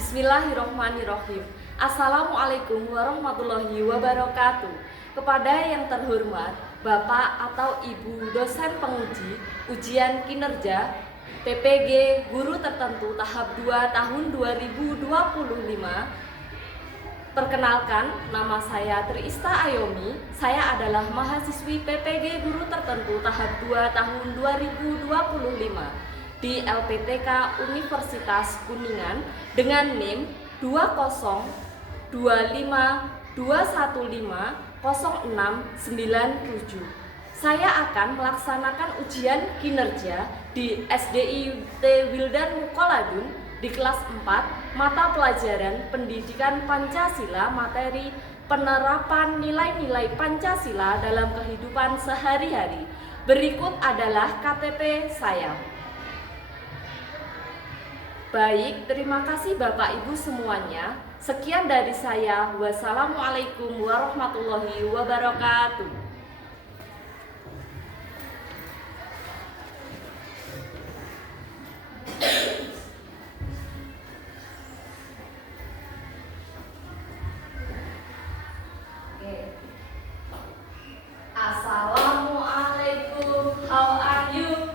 Bismillahirrohmanirrohim. Assalamualaikum warahmatullahi wabarakatuh. Kepada yang terhormat Bapak atau Ibu dosen penguji ujian kinerja PPG Guru Tertentu tahap 2 tahun 2025. Perkenalkan, nama saya Trista Ayomi. Saya adalah mahasiswi PPG Guru Tertentu tahap 2 tahun 2025 di LPTK Universitas Kuningan dengan NIM 20252150697. Saya akan melaksanakan ujian kinerja di SDIT Wildan Mukoladun di kelas 4 mata pelajaran Pendidikan Pancasila materi penerapan nilai-nilai Pancasila dalam kehidupan sehari-hari. Berikut adalah KTP saya. Baik, terima kasih Bapak Ibu semuanya. Sekian dari saya. Wassalamualaikum warahmatullahi wabarakatuh. Assalamualaikum, how are you?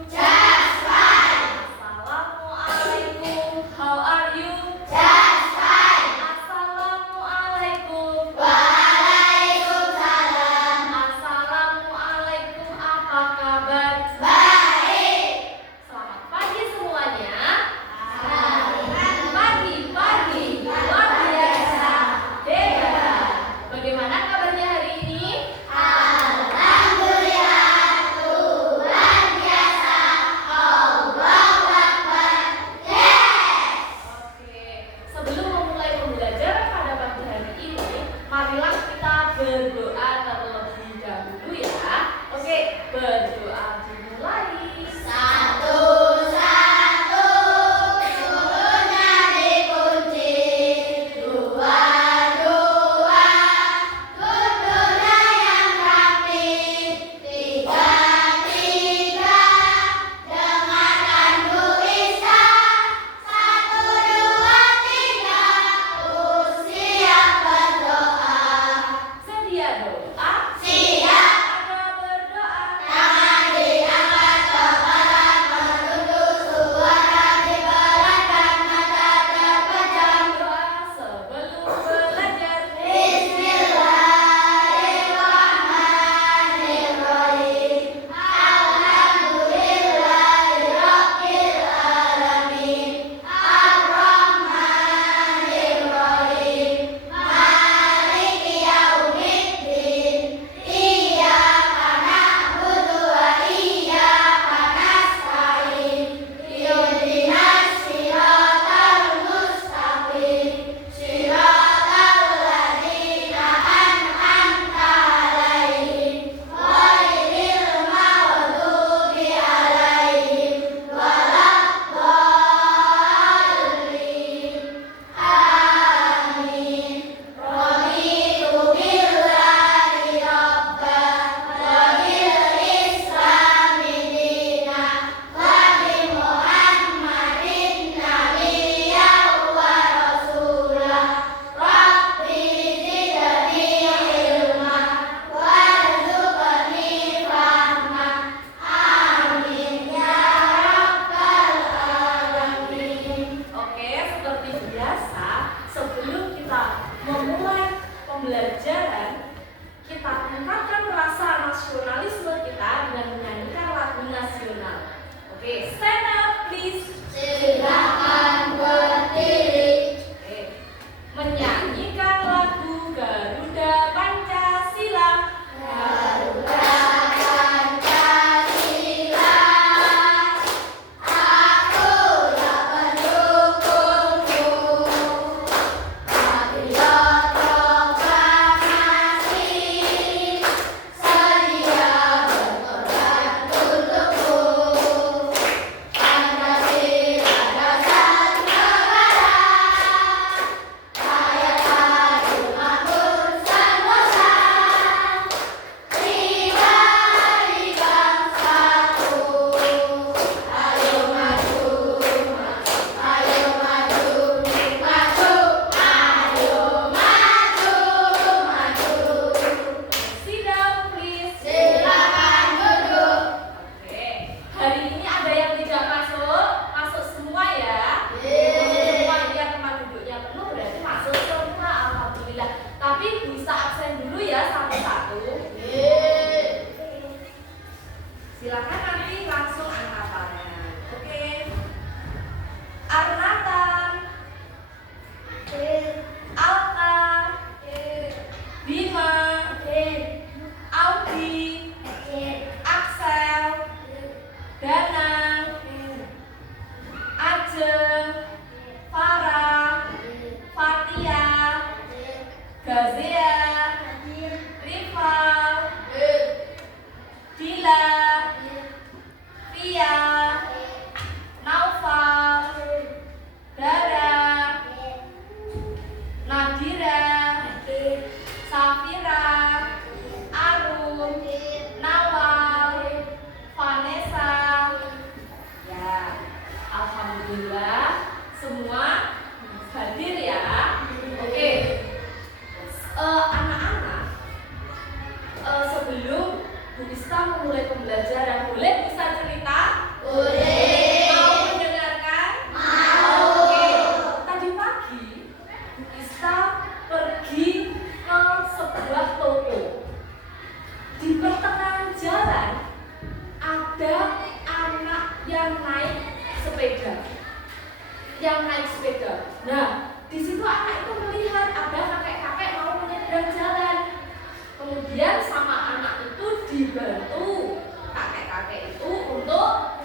Ajeng, Farah, Fatia, Gazia, Rival, Dila, Via, Naufal, Dara, Nadira, Safira, Arum, Nawal, Vanessa. Ya, alhamdulillah semua hadir ya. Oke. Anak-anak, sebelum Bu Ista memulai pembelajaran, boleh bisa cerita? Boleh. Mau mendengarkan? Mau. Oke. Tadi pagi Bu Ista pergi ke sebuah toko. Di pertengahan jalan ada anak yang naik sepeda. Nah, di situ anak itu melihat ada kakek-kakek mau menyeberang jalan. Kemudian sama anak itu dibantu kakek-kakek itu untuk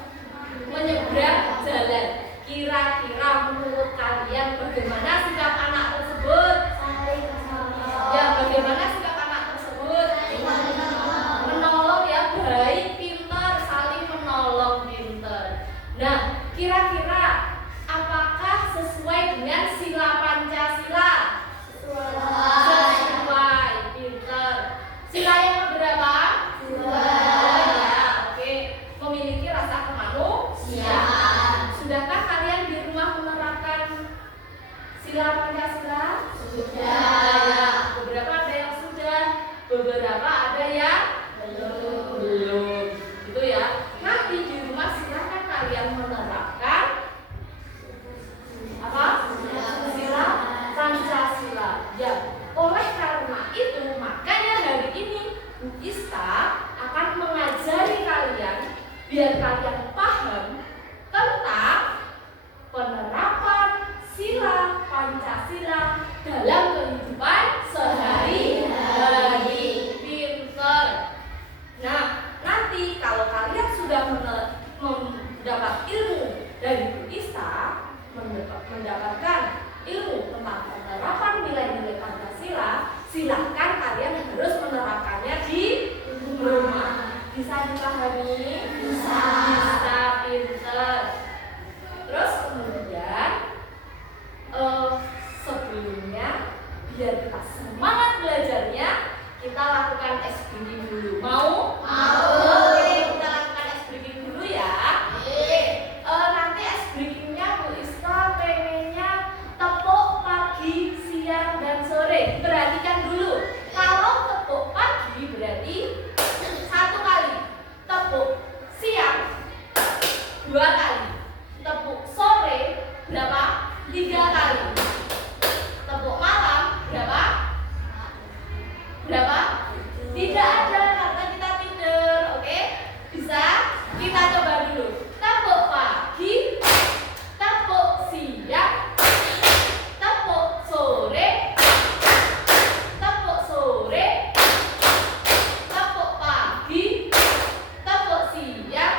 menyeberang jalan. Kira-kira menurut kalian bagaimana sikap anak tersebut? Ya, bagaimana sikap anak tersebut? Menolong ya, baik, pintar, saling menolong, pintar. Nah, kira-kira apakah sesuai dengan sila Pancasila? Sesuai, pintar. Sila yang berapa? Dua. Ya, oke. Memiliki rasa kemanusiaan. Sudahkah kalian di rumah menerapkan sila Pancasila? Sudah. Ya, beberapa ada yang sudah, beberapa ada yang belum. Gitu ya. Nanti di rumah silakan kalian menerapkan apa? Sila Pancasila. Ya, oleh karena itu makanya hari ini Bu Ista akan mengajari kalian biar kalian paham tentang penerapan sila Pancasila dalam kehidupan sehari-hari. Pinter. Nah, nanti kalau kalian sudah mendapat ilmu dari Bu Ista, mendapatkan ilmu tentang penerapan nilai-nilai Pancasila, silahkan kalian harus menerapkannya di rumah. Bisa dipahami? Bisa. Bisa, pinter. Terus kemudian sebelumnya biar kita semangat belajarnya, kita lakukan ice breaking dulu. Mau? Mau. Oke, kita lakukan ice breaking dulu ya. Oke. Nanti ice breakingnya Bu Ista pengennya tepuk pagi, siang, dan sore. Perhatikan dulu. Kalau tepuk pagi berarti 1 kali. Tepuk siang 2 kali. Tepuk sore berapa? 3 kali. Tepuk malam berapa? Berapa? Tidak ada karena kita tidur. Oke? Bisa? Kita coba dulu. Tepuk pagi, tepuk siang, tepuk sore, tepuk sore, tepuk pagi, tepuk siang,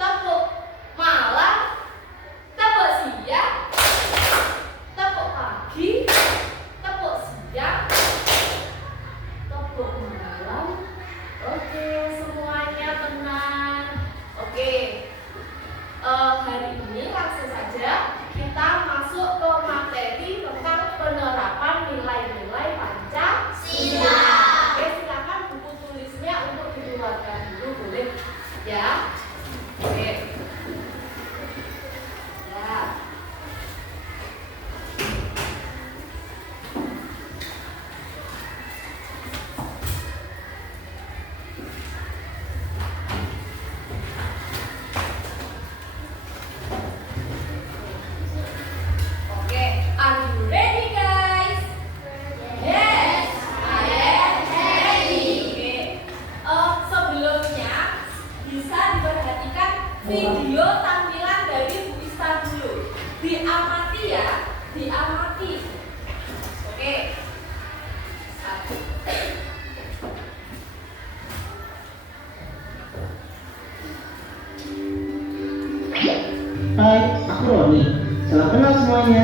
tepuk malam, tepuk siang, tepuk pagi, tepuk siang, tepuk malam. Oke, semuanya tenang. Oke, hari ini langsung saja kita masuk ke materi tentang penerapan nilai-nilai Pancasila. Oke, silakan buku tulisnya untuk dikeluarkan dulu, boleh ya. Oke. Ya. Oke, are you ready guys? Yes, I am ready. Oke, sebelumnya bisa diperhatikan video tampilan dari Bu Ista dulu. Diamati ya, diamati. Oke. 1. Baik, aku Roni. Salam kenal semuanya.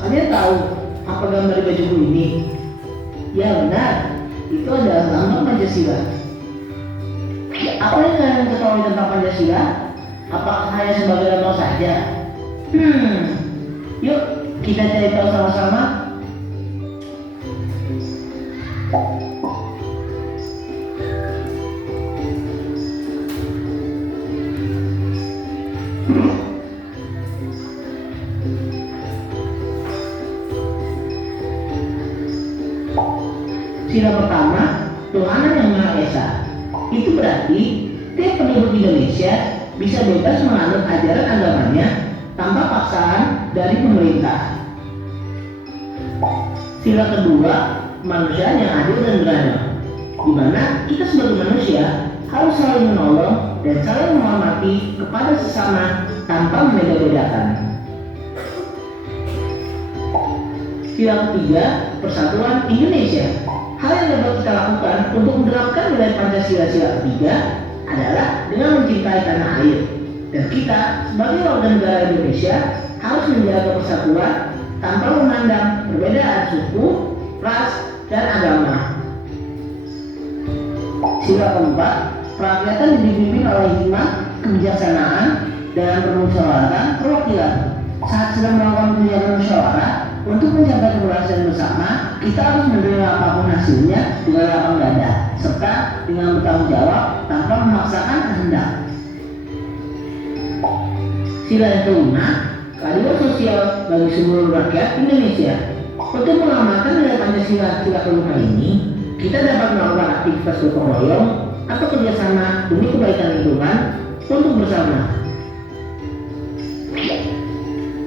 Kalian tahu apa gambar di bajuku ini? Ya benar, itu adalah lambang Pancasila. Apa yang kalian ketahui tentang Pancasila? Apakah hanya sebagai lambang saja? Yuk kita cari tahu sama-sama. Sila pertama, Tuhanan Yang Maha Esa. Itu berarti tiap penduduk Indonesia bisa bebas menganut ajaran agamanya tanpa paksaan dari pemerintah. Sila kedua, kemanusiaan yang adil dan beradab, di mana kita sebagai manusia harus saling menolong dan saling menghormati kepada sesama tanpa membeda-bedakan. Sila ketiga, persatuan Indonesia. Hal yang dapat kita lakukan untuk menerapkan nilai Pancasila sila ketiga adalah dengan mencintai tanah air. Dan kita sebagai warga negara Indonesia harus menjaga persatuan tanpa memandang perbedaan suku, ras, dan agama. Sila keempat, kerakyatan dipimpin oleh hikmah, kebijaksanaan, dalam permusyawaratan perwakilan. Saat sedang melakukan kegiatan musyawarah untuk mencapai keberhasilan bersama, kita harus menerima apapun hasilnya dengan lapang dada, serta dengan bertanggung jawab tanpa memaksakan kehendak. Sila yang kelima, keadilan sosial bagi seluruh rakyat Indonesia. Untuk mengamalkan nilai Pancasila sila kelima ini, kita dapat melakukan aktivitas gotong royong atau kerjasama demi kebaikan lingkungan untuk bersama.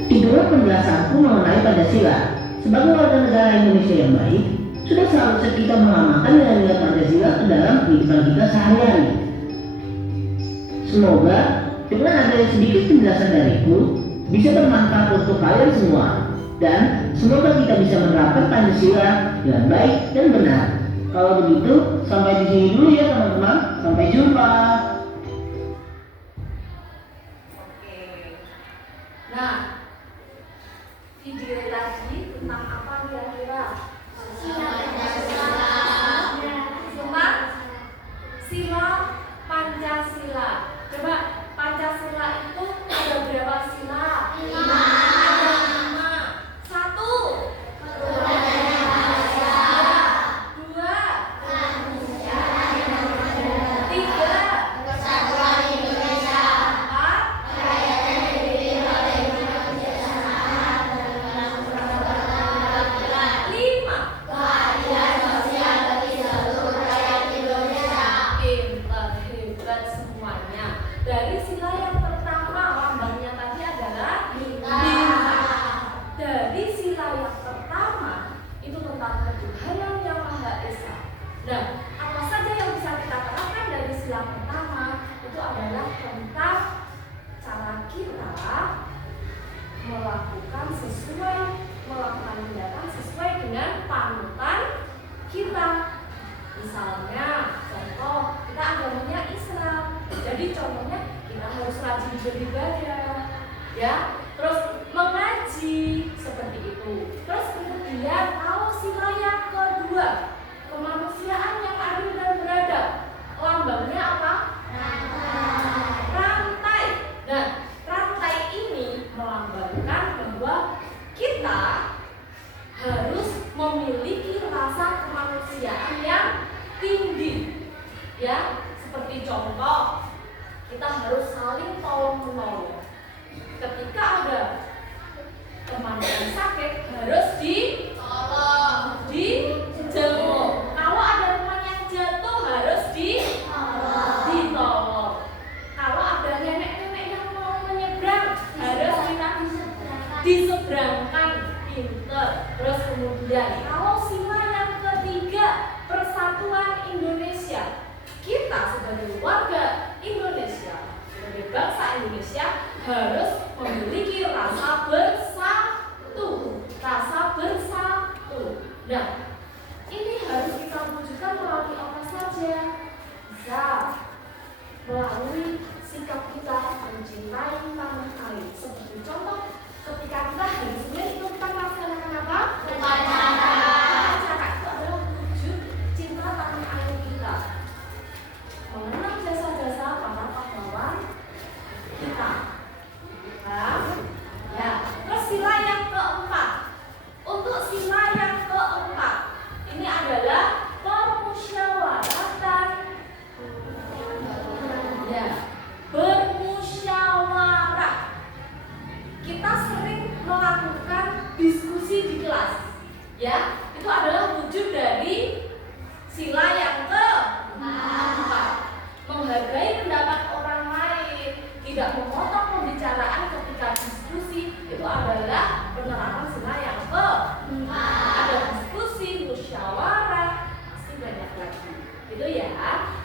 Itulah penjelasanku mengenai Pancasila. Sebagai warga negara Indonesia yang baik, sudah seharusnya kita mengamalkan nilai-nilai Pancasila ke dalam kehidupan kita sehari-hari. Semoga dengan adanya sedikit penjelasan dariku bisa bermanfaat untuk kalian semua, dan semoga kita bisa menerapkan Pancasila dengan baik dan benar. Kalau begitu, sampai di sini dulu ya teman-teman. Sampai jumpa. Nah, video tadi tentang apa kira-kira? Tentang sila Pancasila. Coba, Pancasila itu ada berapa sila? 5. Ada 5. 1. Dua. 3. Persatuan Indonesia. 4. Dari sila yang pertama, lambangnya tadi adalah bintang. Dari sila yang pertama itu tentang ketuhanan yang Maha Esa. Nah, apa saja yang bisa kita terapkan dari sila pertama itu adalah tentang cara kita melakukan tindakan sesuai dengan panutan kita. Misalnya, contoh, kita agamanya Islam. Jadi contohnya kita harus rajin beribadah, ya. Terus mengaji seperti itu. Terus kemudian kalau sila yang kedua, kemanusiaan yang adil dan beradab, lambangnya apa? Rantai. Nah, rantai ini melambangkan bahwa kita harus memiliki rasa kemanusiaan yang tinggi, ya. Seperti contoh, kita harus saling tolong-menolong. Ketika ada teman yang sakit, harus ditolong, dijenguk. Kalau ada teman yang jatuh, harus ditolong. Kalau ada nenek-nenek yang mau menyeberang, harus kita diseberangkan, pinter. Terus kemudian, kalau sila yang ketiga, persatuan Indonesia. Kita sebagai warga Indonesia, sebagai bangsa Indonesia harus memiliki rasa bersatu. Nah, ini harus kita wujudkan melalui apa saja? Bisa melalui sikap kita mencintai tanah air. Ya, terus sila yang keempat. Untuk sila yang keempat, ini adalah permusyawaratan. Ya, bermusyawarah. Kita sering melakukan diskusi di kelas. Ya, itu adalah wujud dari sila yang keempat. Menghargai pendapat orang lain, tidak memotong pembicaraan ketika diskusi, itu adalah penerapan sila yang keempat. Ada diskusi, musyawarah, masih banyak lagi. Itu ya.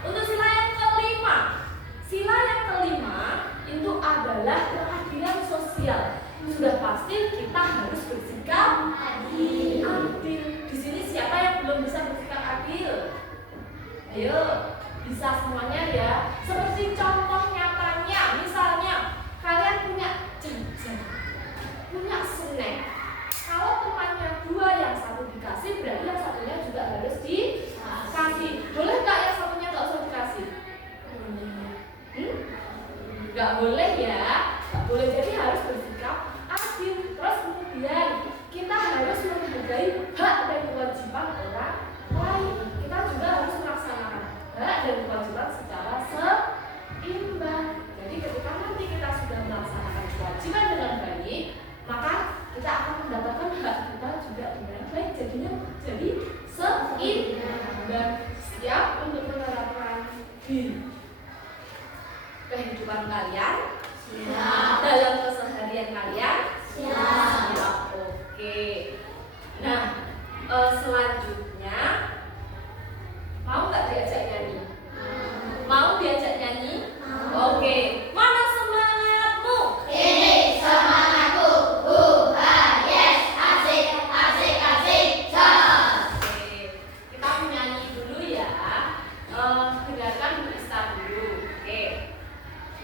Untuk sila yang kelima. Sila yang kelima itu adalah keadilan sosial. Sudah pasti kita harus bersikap adil. Di sini siapa yang belum bisa bersikap adil? Ayo, bisa semuanya ya. Seperti contoh nyatanya, misalnya kalian punya jajan, punya snack. Kalau temannya dua, yang satu dikasih, berarti yang satunya juga harus dikasih. Boleh nggak yang satunya nggak usah dikasih? Nggak boleh ya. Nggak boleh, jadi harus bersikap adil. Terus kemudian kita harus menghargai hak dan kewajiban orang lain. Kita juga harus melaksanakan hak dan kewajiban secara seimbang. Jadi ketika nanti kita sudah melaksanakan kewajiban dengan baik, maka kita akan mendapatkan hak kita juga dengan baik. Jadinya jadi seimbang. Siap untuk menerapkan di kehidupan kalian? Siap. Dalam keseharian kalian? Siap. Oke. Nah, selanjutnya mau nggak diajak nyanyi? Mau diajak nyanyi? Oke. Mana semangatmu? Ini semangatku. Yes, asik, asik, asik. Oke. Kita menyanyi dulu ya. Dengarkan Bu Ista dulu. Oke.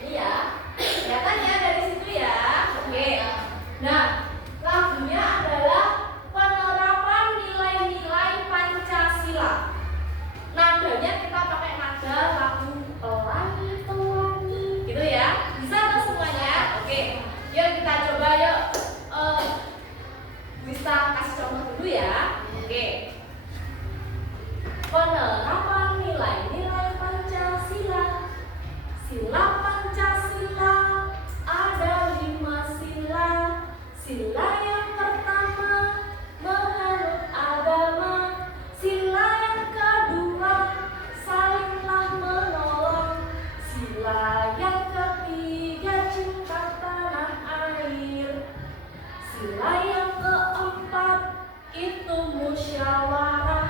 Ini ya. Kelihatan ya dari situ ya. Oke. Nah, lagunya adalah penerapan nilai-nilai Pancasila. Nadanya kita pakai nada lagu pelangi-pelangi, gitu ya. Bisa atau semuanya? Oke. Yuk kita coba yuk. Bisa kasih contoh dulu ya. Oke. Penerapan nilai-nilai Pancasila. Sila Pancasila ada 5 sila. Sila yang pertama menganut agama. Sila yang kedua salinglah menolong. Sila yang ketiga cinta tanah air. Sila yang keempat itu musyawarah.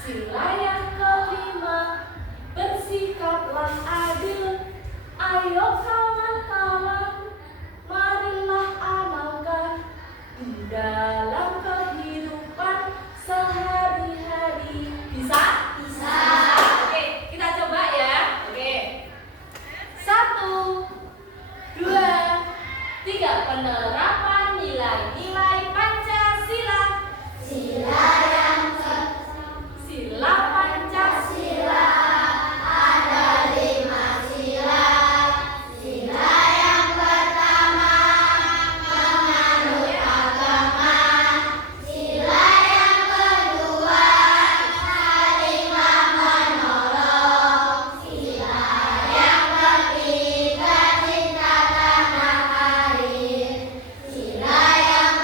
Sila yang kelima bersikaplah adil. Ayo kawan-kawan, marilah amalkan di dalam kehidupan sehari-hari. Bisa? Bisa. Oke, kita coba ya. Oke. 1, 2, 3. Penerapan nilai-nilai Pancasila. Sila yang Sila Pancasila. ada 5 sila. Sila yang pertama menganut agama. Sila yang kedua salinglah menolong. Sila yang ketiga cinta tanah air. Sila yang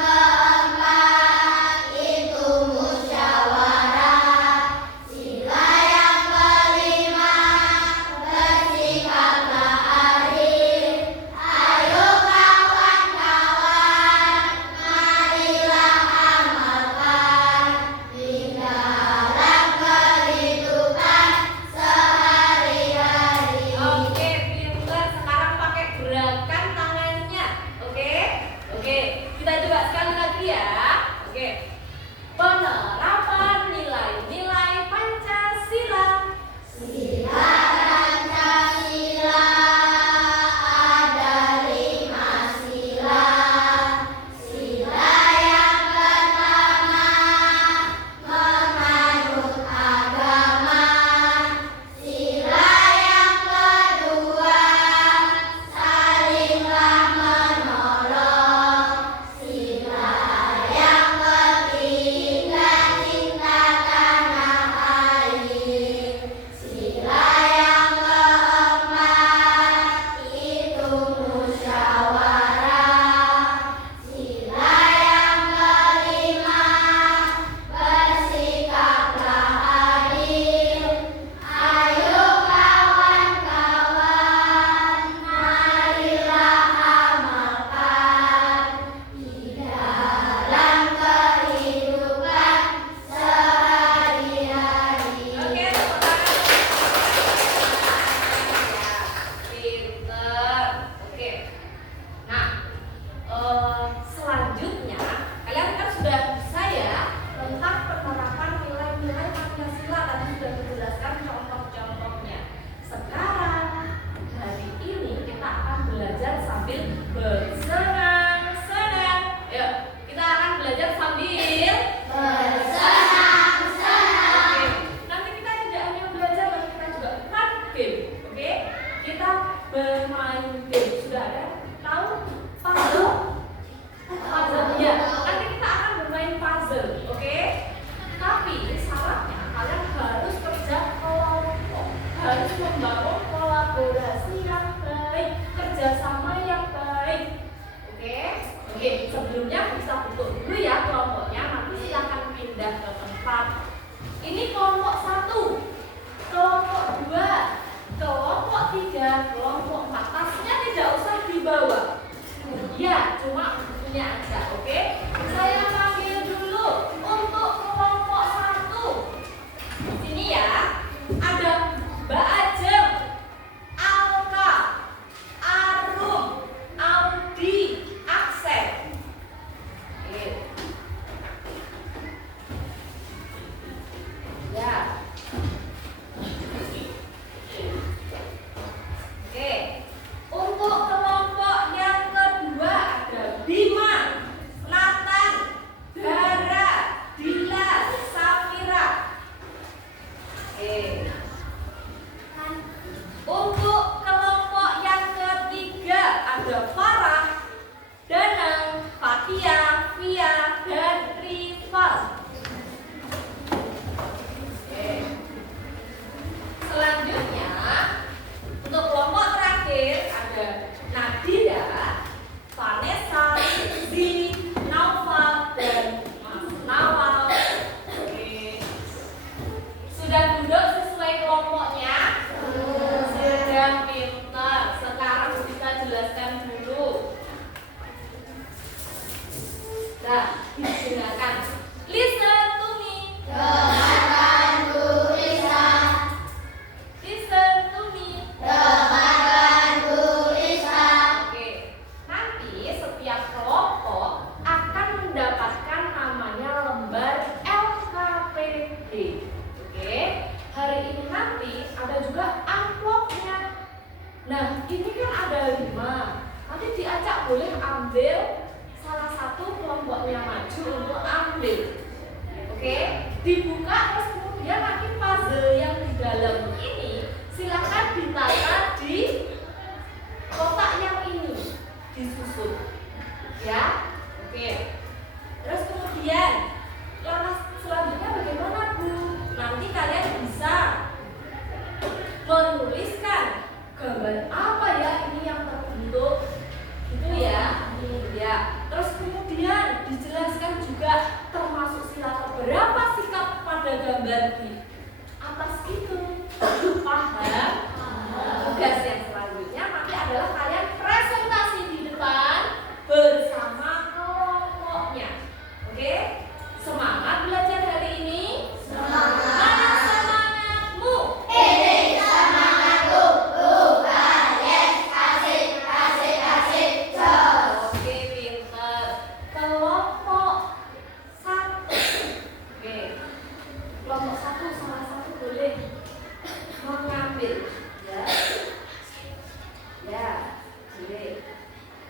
Oke, sebelumnya bisa bentuk dulu ya kelompoknya, nanti silakan pindah ke tempat. Ini kelompok 1, kelompok 2, kelompok 3, kelompok 4. Tasnya tidak usah dibawa. Ya, cuma bukunya aja, oke? Saya panggil dulu untuk kelompok 1. Sini ya, ada Mbak Ajeng, Alka, Arum, Audi, Aksen. Oke. Ya. Oke. Untuk kelompok yang kedua ada Bima, Nathan, Dara, Dila, Safira. Oke. Untuk kelompok yang ketiga ada Farah, Danang, Fatia, Via, dan Rival. Oke. Selanjutnya untuk kelompok terakhir ada Nadira, Vanessa, Zee, Naufal, dan Mas Nawal. Oke. Sudah duduk sesuai kelompoknya? Sudah, pintar. Sekarang kita jelaskan dulu. Nah, silakan. Listen to me. Dengarkan Bu Lisa. Listen to me. Dengarkan Bu Lisa. Oke, nanti setiap kelompok akan mendapatkan namanya lembar LKPD. Oke, hari ini nanti ada juga amplopnya. Nah, ini kan ada 5. Nanti diajak boleh ambil salah satu kelompoknya maju untuk ambil. Oke, dibuka terus kemudian nanti puzzle yang di dalam ini silakan ditata di kotak yang ini, disusun. Ya, oke. Terus kemudian langkah selanjutnya bagaimana Bu? Nanti kalian bisa menuliskan gambar apa ya ini yang terbentuk, gitu ya. Ini ya. Terus kemudian dijelaskan juga termasuk sila berapa sikap pada gambar di atas itu. Paham? Tugas yang selanjutnya nanti adalah kalian presentasi di depan bersama kelompoknya. Oke? Semangat belajar hari ini. Mana semangatmu? Ini semangatku. Bukan yes. Asik, asik, asik. Oke, pinter. Kelompok 1. Oke. Kelompok 1 salah satu boleh mengambil. Ya. Ya, boleh.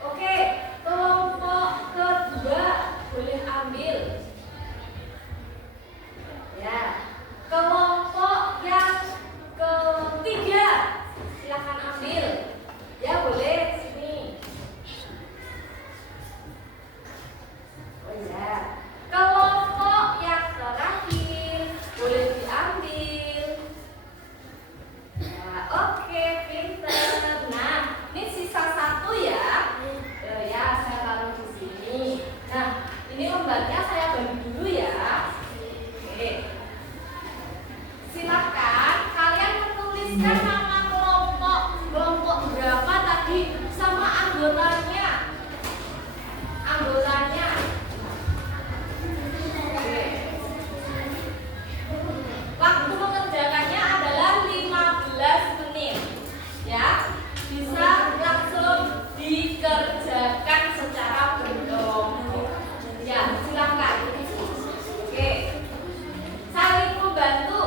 Oke, kelompok kedua boleh ambil. Ya. Kelompok yang ketiga silakan ambil. Ya, boleh sini. Oh ya. Kelompok yang terakhir boleh diambil. Ya, oke, pinter. Nah, ini sisa 1 ya. Ya, saya taruh di sini. Nah, ini lembarnya saya bagi dulu ya. Oke. Silakan kalian menuliskan nama kelompok berapa tadi sama anggotanya. Anggotanya. Oke. Waktu mengerjakannya adalah 15 menit. Ya, bisa langsung dikerjakan secara berkelompok. Ya, silakan. Oke. Saling membantu.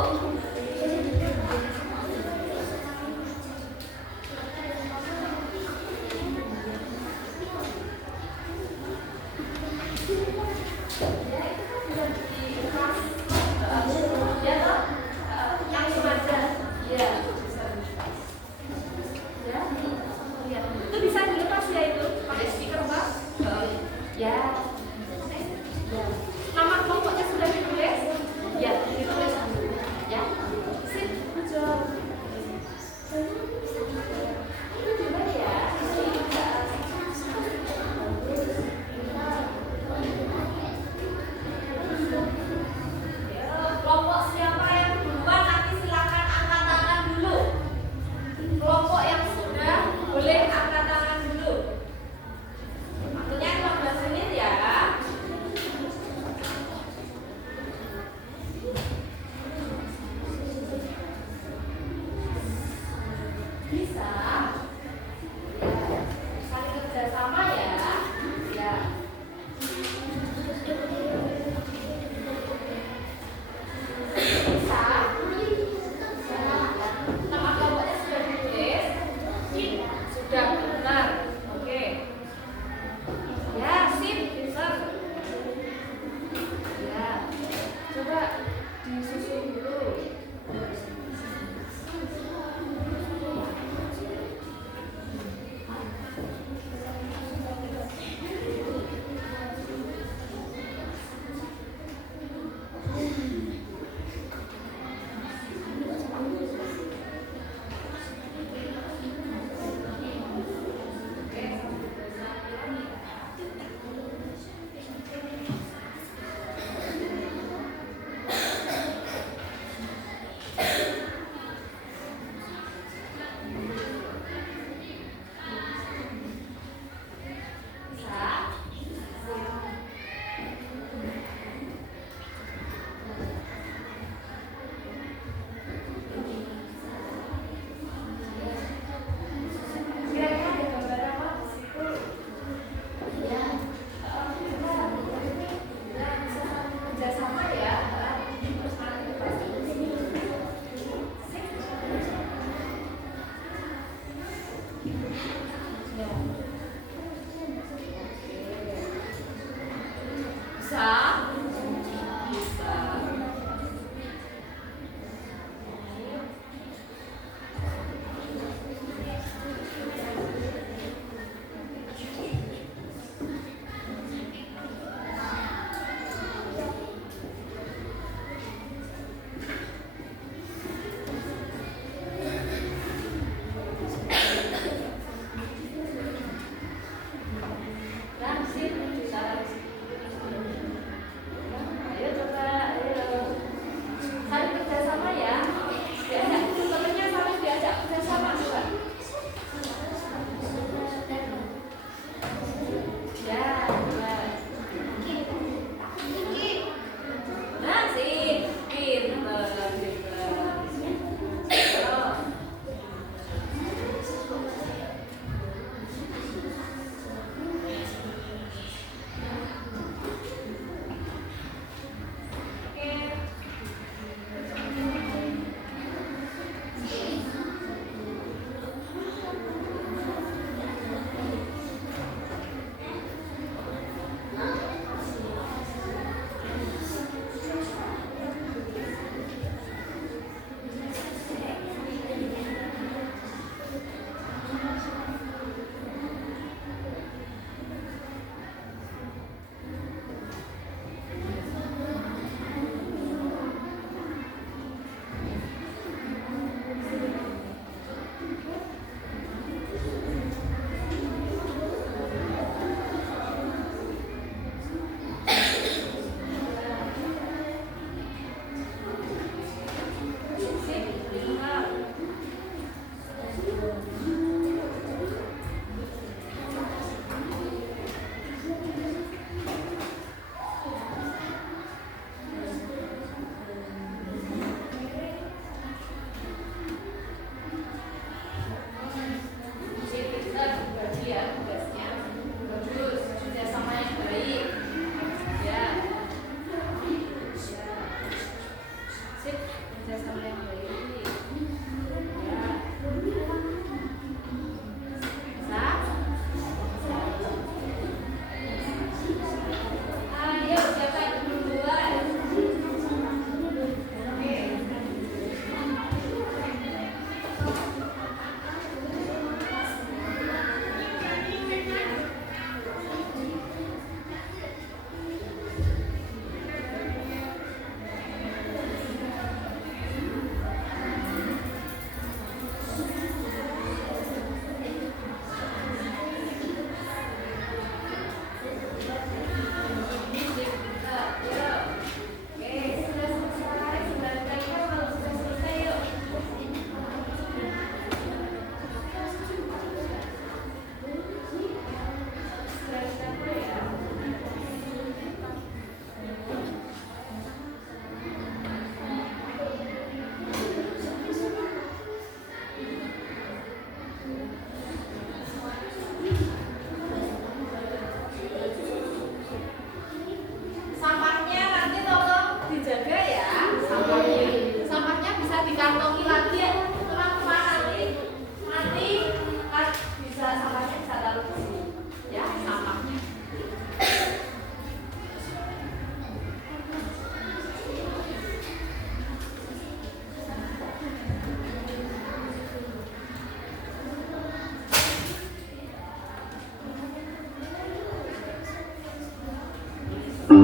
Oke,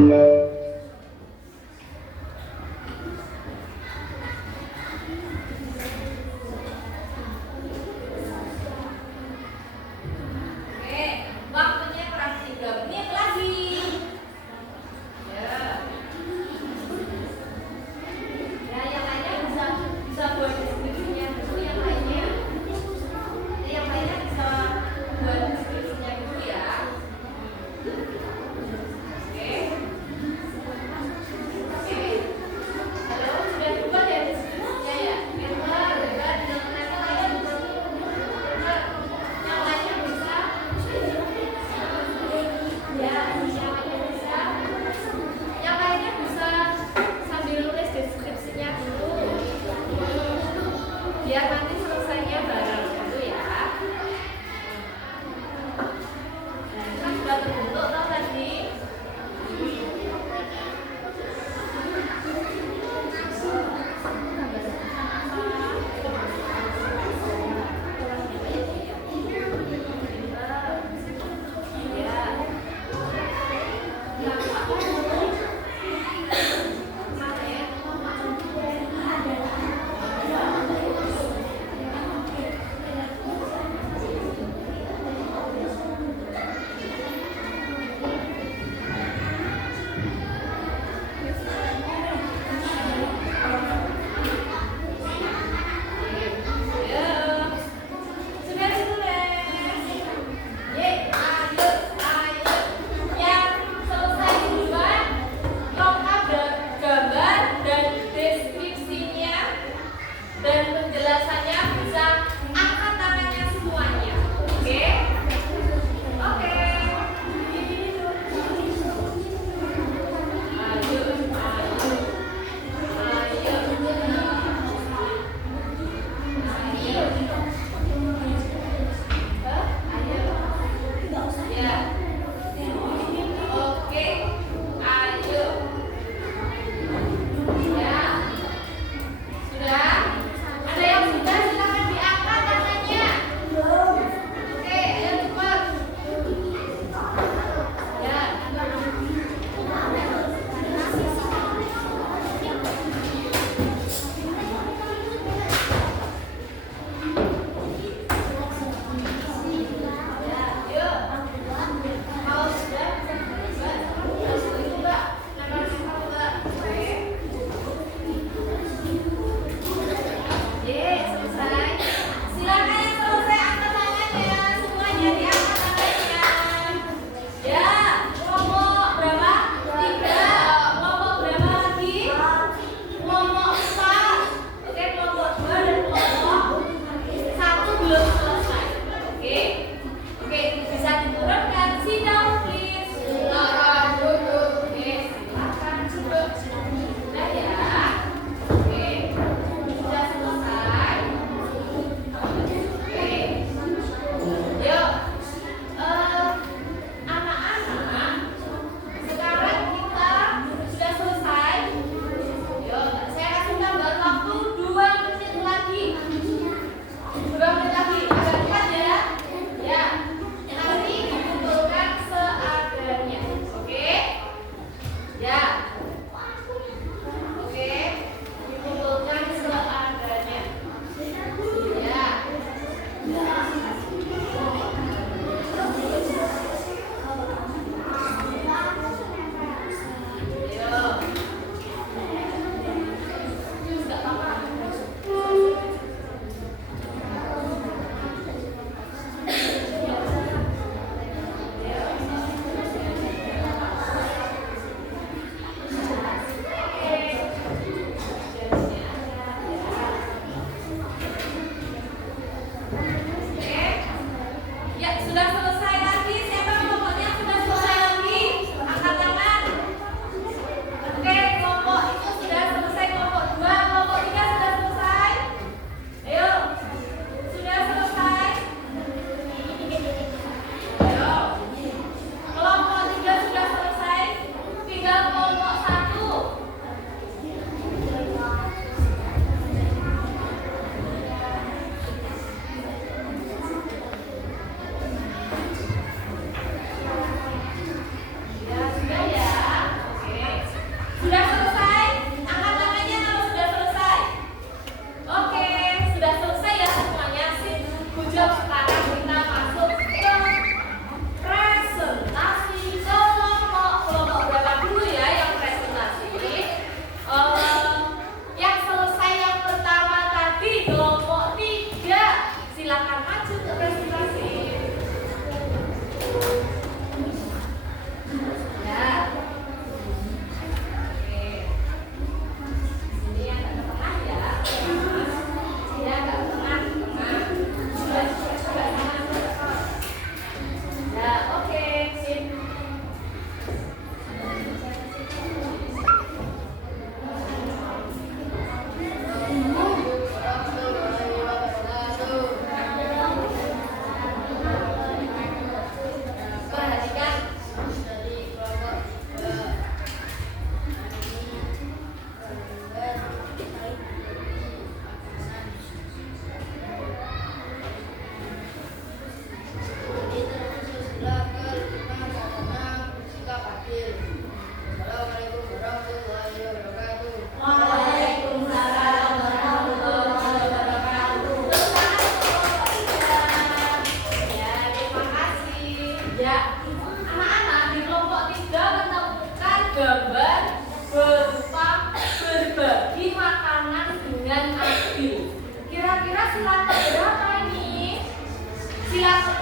waktunya kurang 3 menit lagi. Ya. Ya, yang lainnya bisa buat deskripsinya dulu yang lainnya. Yang lainnya bisa buat deskripsinya dulu ya. Oke.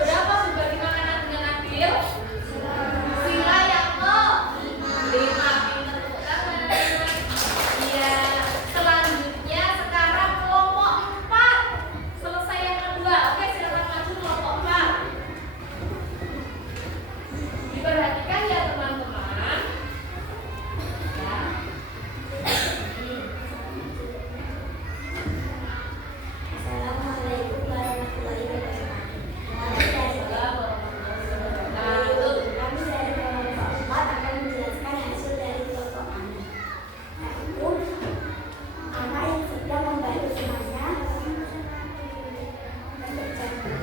Berapa berbagi makanan dengan adil? Sila yang ke-5. Pinter, tepuk tangan. Iya. Selanjutnya sekarang kelompok 4. Selesai yang kedua. Oke, silakan maju kelompok 4. Diperhatikan ya teman-teman. Ya. Assalamualaikum warahmatullahi wabarakatuh. Kami dari kelompok 4 akan menjelaskan hasil dari kelompok kami. Yaitu anak yang sedang membantu temannya mengerjakan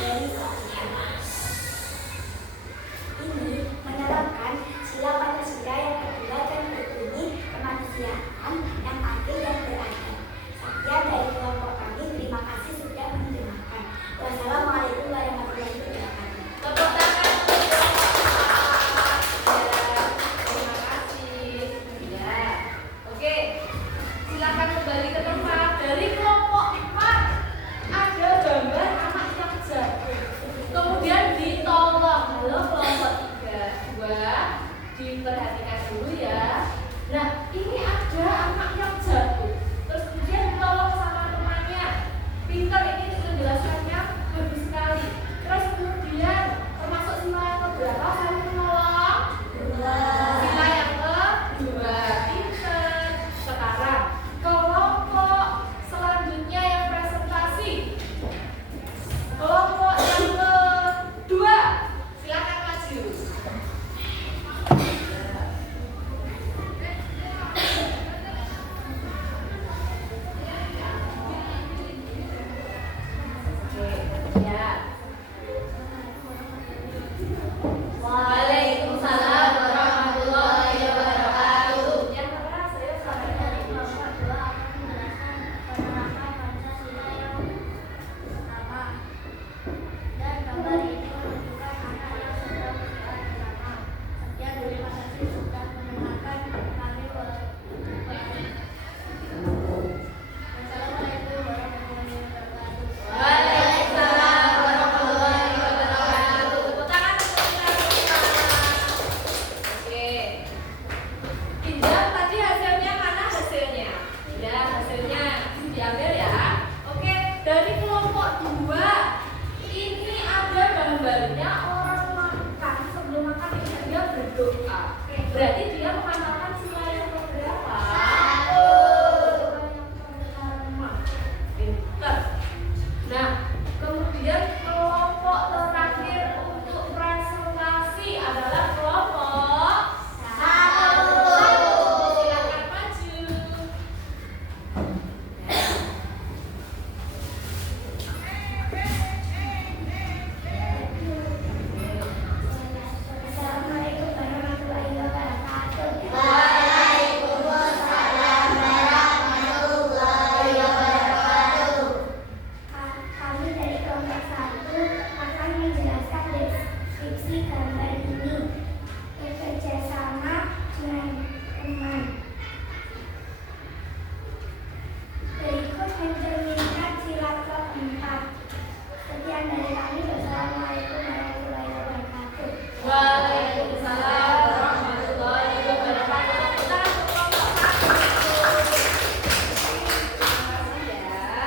dari soal. Ini menerapkan sila Pancasila yang kedua dan berbunyi kemanusiaan yang adil dan beradab. Sekian dari kelompok kami. Terima kasih sudah mendengarkan. Wassalamualaikum warahmatullahi wabarakatuh. Tepuk tangan untuk kelompok 4. Terima kasih. Ya. Oke. Silakan kembali ke tempat. Dari kelompok 4 ada gambar anak yang jatuh. Kemudian ditolong. Halo kelompok 3. Diperhatikan dulu ya. Nah, ini ada anak yang jatuh. Terus kemudian ditolong sama temannya. Pintar ini menjelaskannya bagus sekali. Terus kemudian termasuk sila yang keberapa saling menolong? 2. Sila yang kedua. Pintar. Sekarang kelompok selanjutnya yang presentasi. Kelompok yang kedua. Silakan maju. Ya. Waalaikumsalam warahmatullahi wabarakatuh. Yang keras saya sampai dari kelompok 2 akan menjelaskan penerapan Pancasila yang pertama. Dan gambar ini menunjukkan anak yang sedang berjalan bersama. Sekian, terima kasih sudah mendengarkan kami. Assalamualaikum warahmatullahi wabarakatuh. Waalaikumsalam warahmatullahi wabarakatuh. Tepuk tangan untuk kita. Oke. Pinjam tadi hasilnya mana hasilnya? Ya, hasilnya diambil ya. Oke, dari kelompok 2 ini ada gambarnya orang makan. Sebelum makan ini dia berdoa. Berarti dia mengamalkan sila yang keberapa? 1. Pinter. Nah, kemudian kelompok terakhir untuk presentasi adalah kelompok 1. Silakan maju. Assalamualaikum warahmatullahi wabarakatuh. Waalaikumsalam warahmatullahi wabarakatuh. Kami dari kelompok 1 akan menjelaskan deskripsi gambar ini. Bekerja sama dengan teman. Berikut mencerminkan sila keempat. Sekian dari kami. Wassalamualaikum warahmatullahi wabarakatuh. Waalaikumsalam warahmatullahi wabarakatuh. Kita untuk kelompok 1. Terima kasih ya.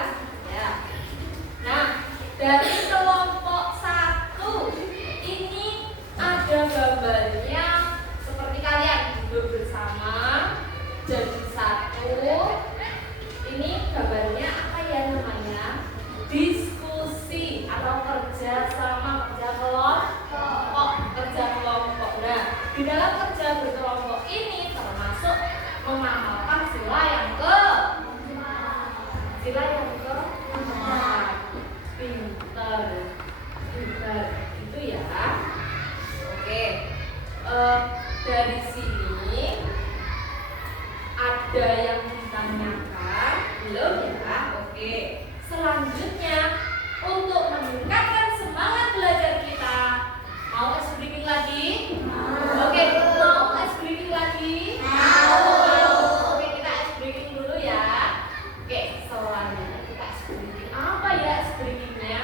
Ya. Nah, dari kelompok 1 ini ada gambarnya seperti kalian duduk bersama jadi satu. Ini gambarnya apa ya namanya? Diskusi atau kerja sama, kerja kelompok, kerja kelompok. Nah, di dalam kerja berkelompok ini termasuk mengamalkan sila yang keempat. Pinter, pinter, itu ya. Oke, dari sini ada yang ditanyakan belum ya? Oke, selanjutnya untuk meningkatkan semangat belajar kita, mau es briefing lagi? Oke, mau es briefing lagi? Oke, kita es briefing dulu ya. Oke, selanjutnya kita es briefing. Apa ya es briefingnya?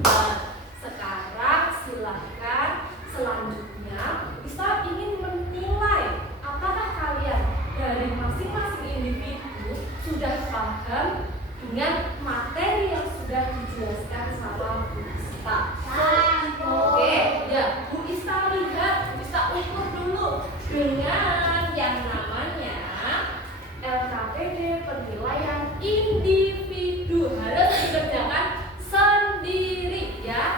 Nah, sekarang silahkan selanjutnya Ista ingin menilai apakah kalian dari masing-masing individu sudah paham dengan materi yang sudah dijelaskan sama Bu Ista. Oke, ya Bu Ista lihat, Bu Ista ukur dulu dengan yang namanya LKPD penilaian individu harus dikerjakan sendiri ya.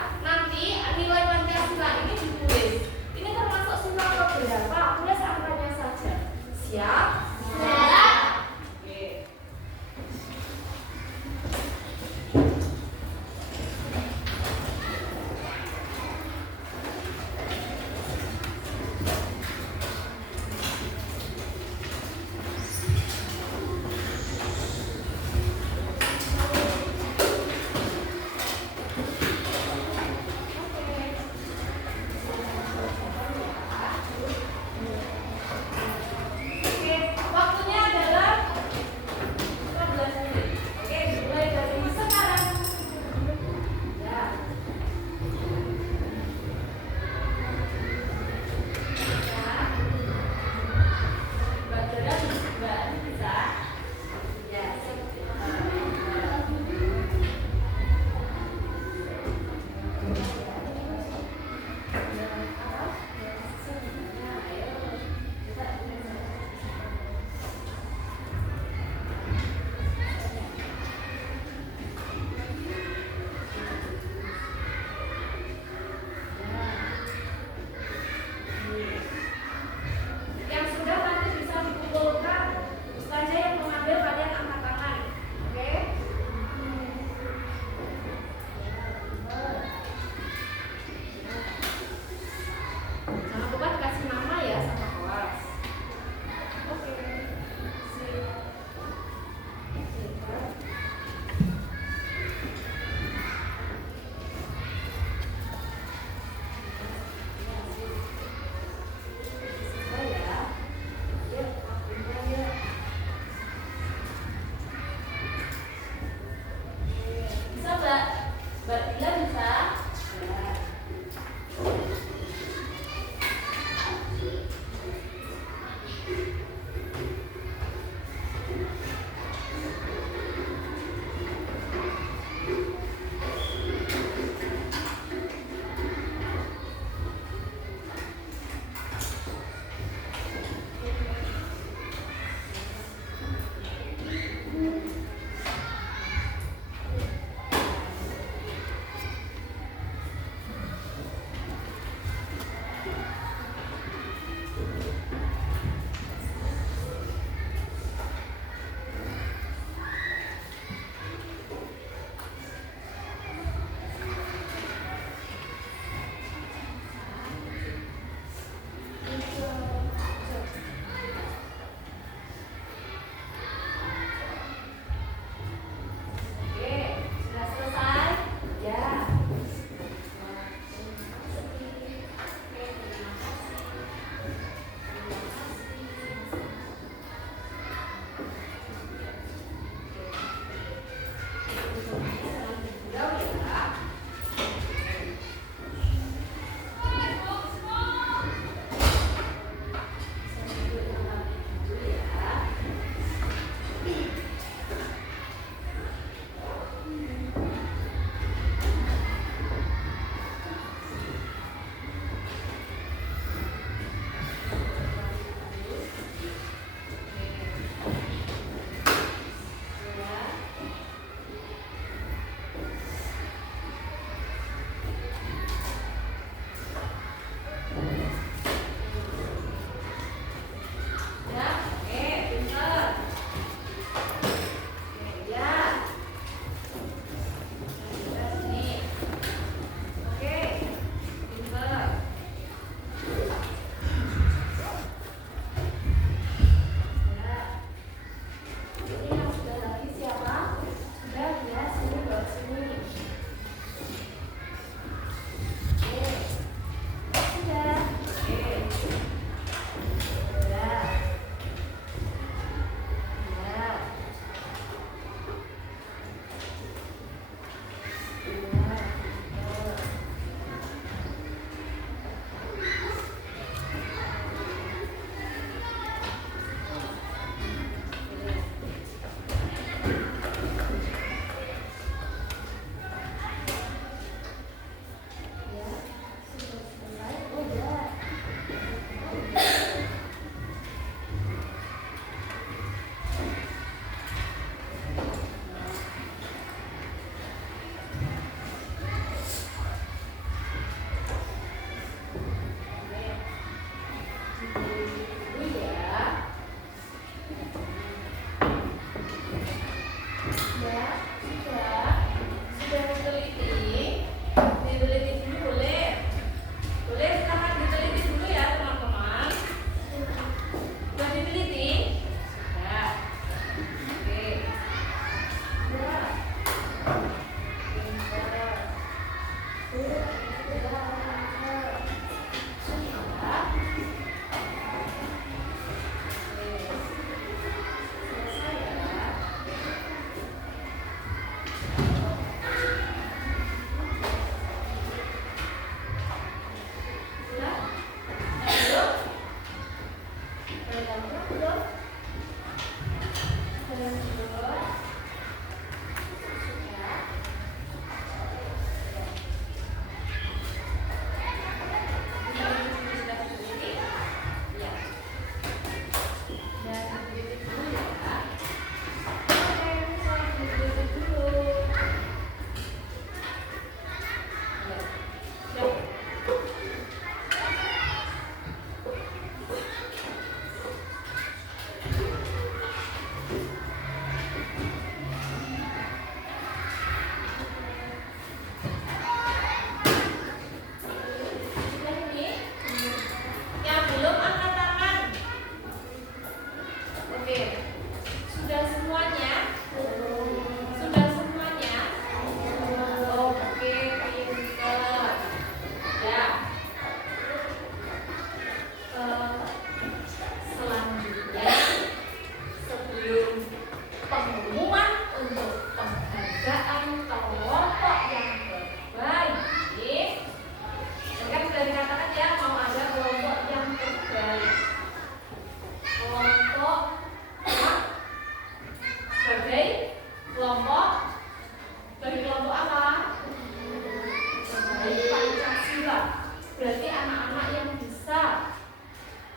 baik Pancasila. Berarti anak-anak yang bisa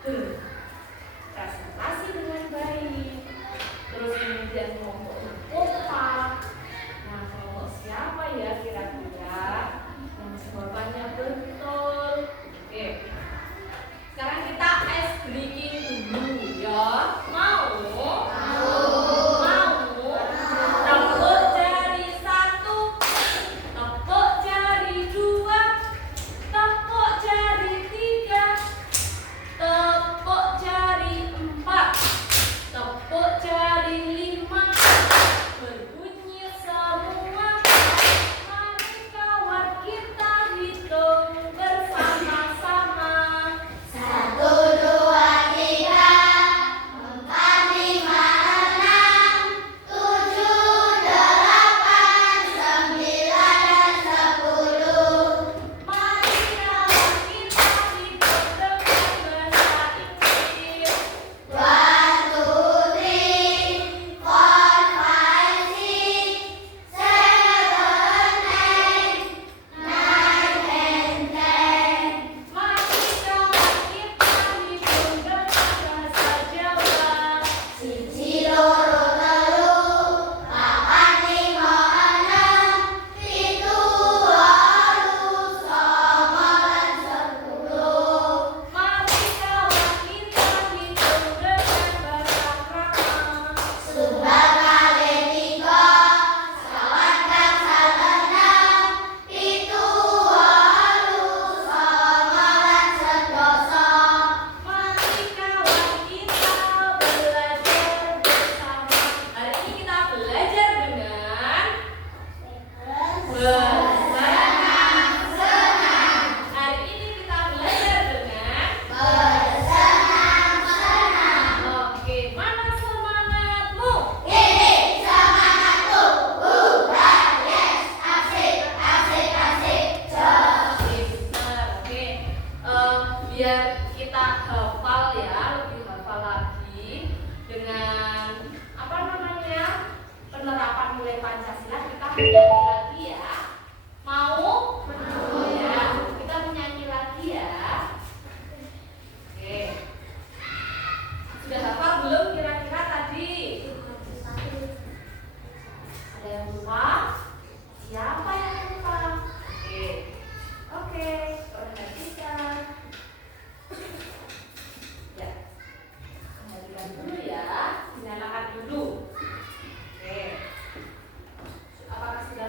berpresentasi dengan baik, terus kemudian kelompok kompak. Nah, kelompok siapa ya kira-kira yang jawabannya betul? Oke, sekarang kita ice breaking dulu ya. Mau? Tepuk jari 1, tepuk jari 2, tepuk jari 3, tepuk jari 4, tepuk jari 5. Berbunyi semua. Mari kawan kita hitung bersama-sama. 1, 2, 3, 4, 5, 6, 7, 8, 9, dan 10. Mari kawan kita hitung dengan bahasa Inggris. 1, 2, 3, 4, 5, 6, 7, 8, 9, and 10. Mari kawan kita hitung dengan bahasa Jawa. 1, 2, 3, 4, 5, 6, 7, 8, 9, 10. Mari kawan kita hitung dengan bahasa Krama. Sumber kali 3, sekawan gangsal 6, 7, 8, 9, 10. Mari kawan kita belajar bersama. Hari ini kita belajar dengan bersenang-senang. Hari ini kita belajar dengan Bersenang-senang. Oke, mana semangatmu? Ini semangatku, bukan yes, asik, asik, asik, jos. Oke, benar. Oke, biar kita hafal ya, lebih hafal lagi dengan apa namanya penerapan nilai Pancasila. Kita menyanyi lagi ya. Mau? Mau ya. Kita menyanyi lagi ya. Oke. Sudah hafal belum kira-kira tadi? Ada yang lupa? Siapa yang lupa? Oke, perhatikan. Ya, perhatikan dulu ya. Nyalakan dulu. Oke. Apakah sudah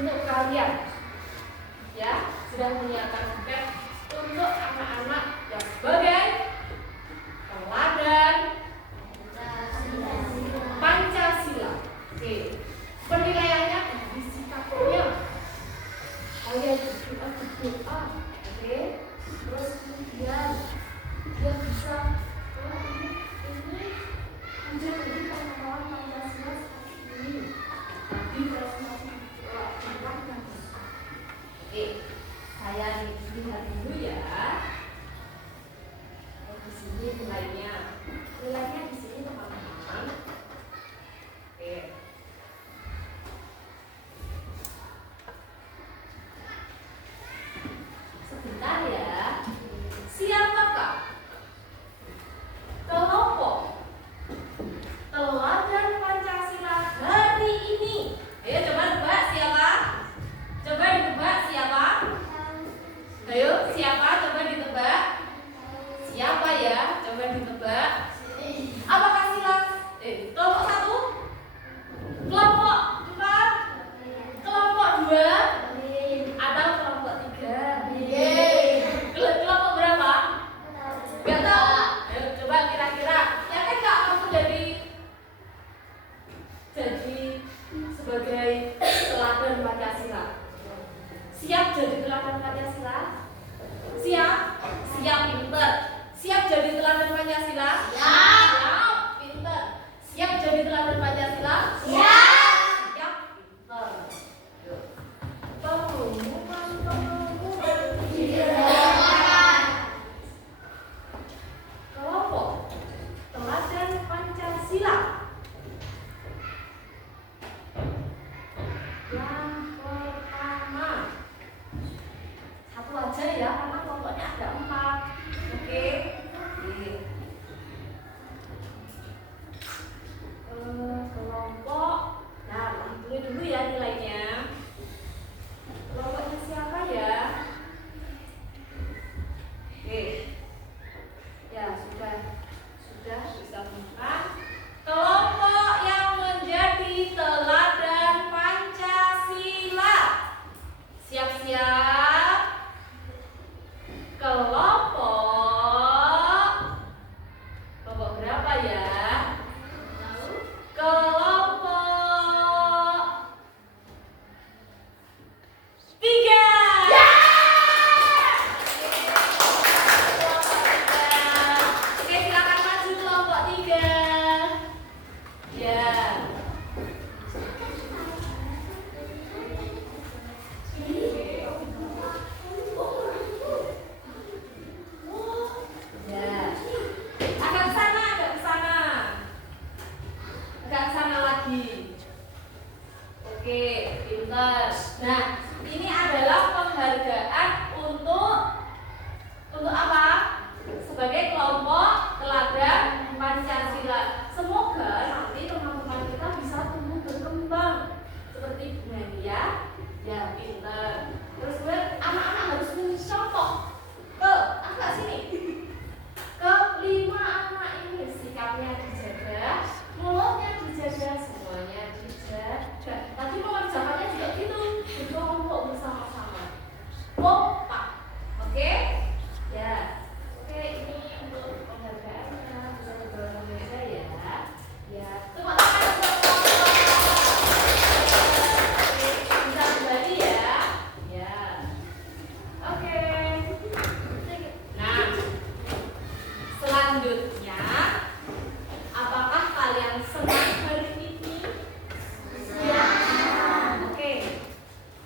untuk kalian. Ya, sudah menyiapkan buket untuk anak-anak yang sebagai teladan Pancasila. Oke, penilaiannya di sikapnya. Kalian berdoa, oke. Terus kemudian dia bisa ini menjadi pahlawan Pancasila seperti ini. Tapi terus masih oke, saya lihat dulu ya. Di sini nilainya di sini teman-teman. Oke. Sebentar ya. Siapakah kelompok teladan Pancasila hari ini? Ayo coba tebak siapa? Coba ditebak siapa? Ayo siapa? Coba ditebak. Siapa ya? Coba ditebak. Apakah silang? Kelompok 1? Kelompok 4? Kelompok 2? Atau kelompok 3? Kelompok berapa? Gak tahu. Ayo coba kira-kira. Yakin gak kamu jadi sebagai teladan Pancasila? Siap jadi teladan Pancasila? Siap? Siap pinter. Siap jadi teladan Pancasila? Siap pinter. Siap jadi teladan Pancasila? Siap pinter. Yuk. Pengumuman. Kelompok teladan Pancasila. Yang pertama, satu aja ya, karena kelompoknya ada 4. Oke. Kelompok, nah hitung dulu ya nilainya. Kelompoknya siapa ya? Oke. Ya sudah bisa bukan. Kelompok yang menjadi teladan Pancasila. Siap-siap. Kelompok berapa ya? Kelompok 3. Oke, silakan maju kelompok 3. Ya. Ya. Agak ke sana. Agak ke sana lagi. Oke, pintar. Nah, ini adalah penghargaan untuk apa? Sebagai kelompok teladan Pancasila. Semoga nanti teman-teman kita bisa tumbuh berkembang seperti bunga ya. Ya, pintar. Terus anak-anak harus mencontoh ke angkat sini. Kelima anak ini sikapnya dijaga, mulutnya dijaga, semuanya dijaga. Tadi mau jawabannya juga gitu, berkelompok bersama-sama. Kompak, oke? Ya, oke ini untuk penghargaannya juga berbahasa Indonesia ya. Ya, tepuk tangan untuk kelompok. Oke, bisa kembali ya. Ya, oke. Nah, selanjutnya, apakah kalian senang hari ini? Ya. Oke.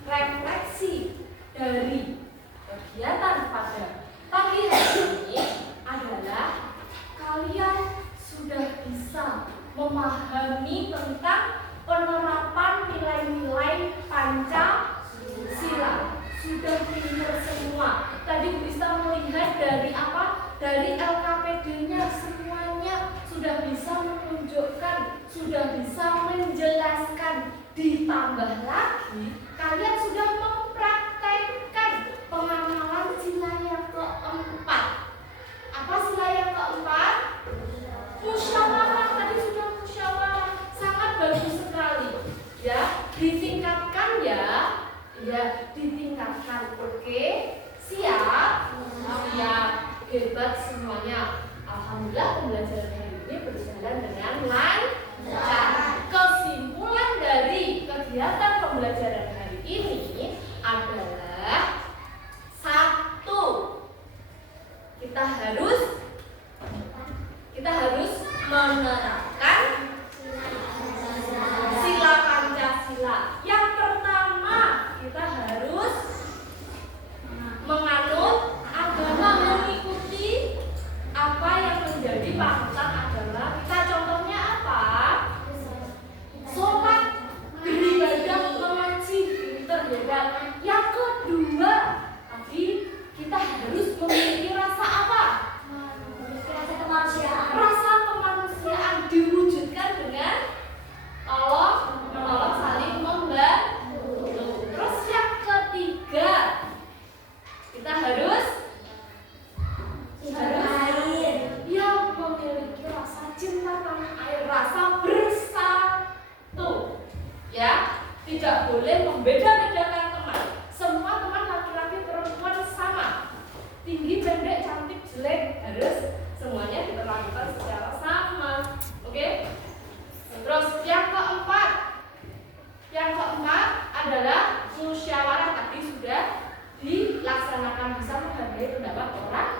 Refleksi dari kegiatan pada pagi hari ini adalah kalian sudah bisa memahami tentang penerapan nilai-nilai Pancasila. Sudah pintar semua. Tadi bisa melihat dari apa? Dari LKPD-nya semuanya sudah bisa menunjukkan, sudah bisa menjelaskan. Ditambah lagi, kalian sudah mempraktekkan pengamalan sila yang keempat. Apa sila yang keempat? Musyawarah. Tadi sudah musyawarah. Sangat bagus sekali. Ya, ditingkatkan ya. boleh membeda-bedakan teman. Semua teman laki-laki perempuan sama. Tinggi, pendek, cantik, jelek harus semuanya diperlakukan secara sama. Oke? Terus yang keempat adalah musyawarah. Tadi sudah dilaksanakan, bisa menghargai pendapat orang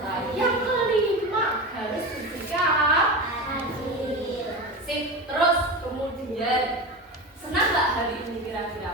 lain. Yang kelima harus bersikap adil. Sip. Terus kemudian senang nggak hari ini kira-kira?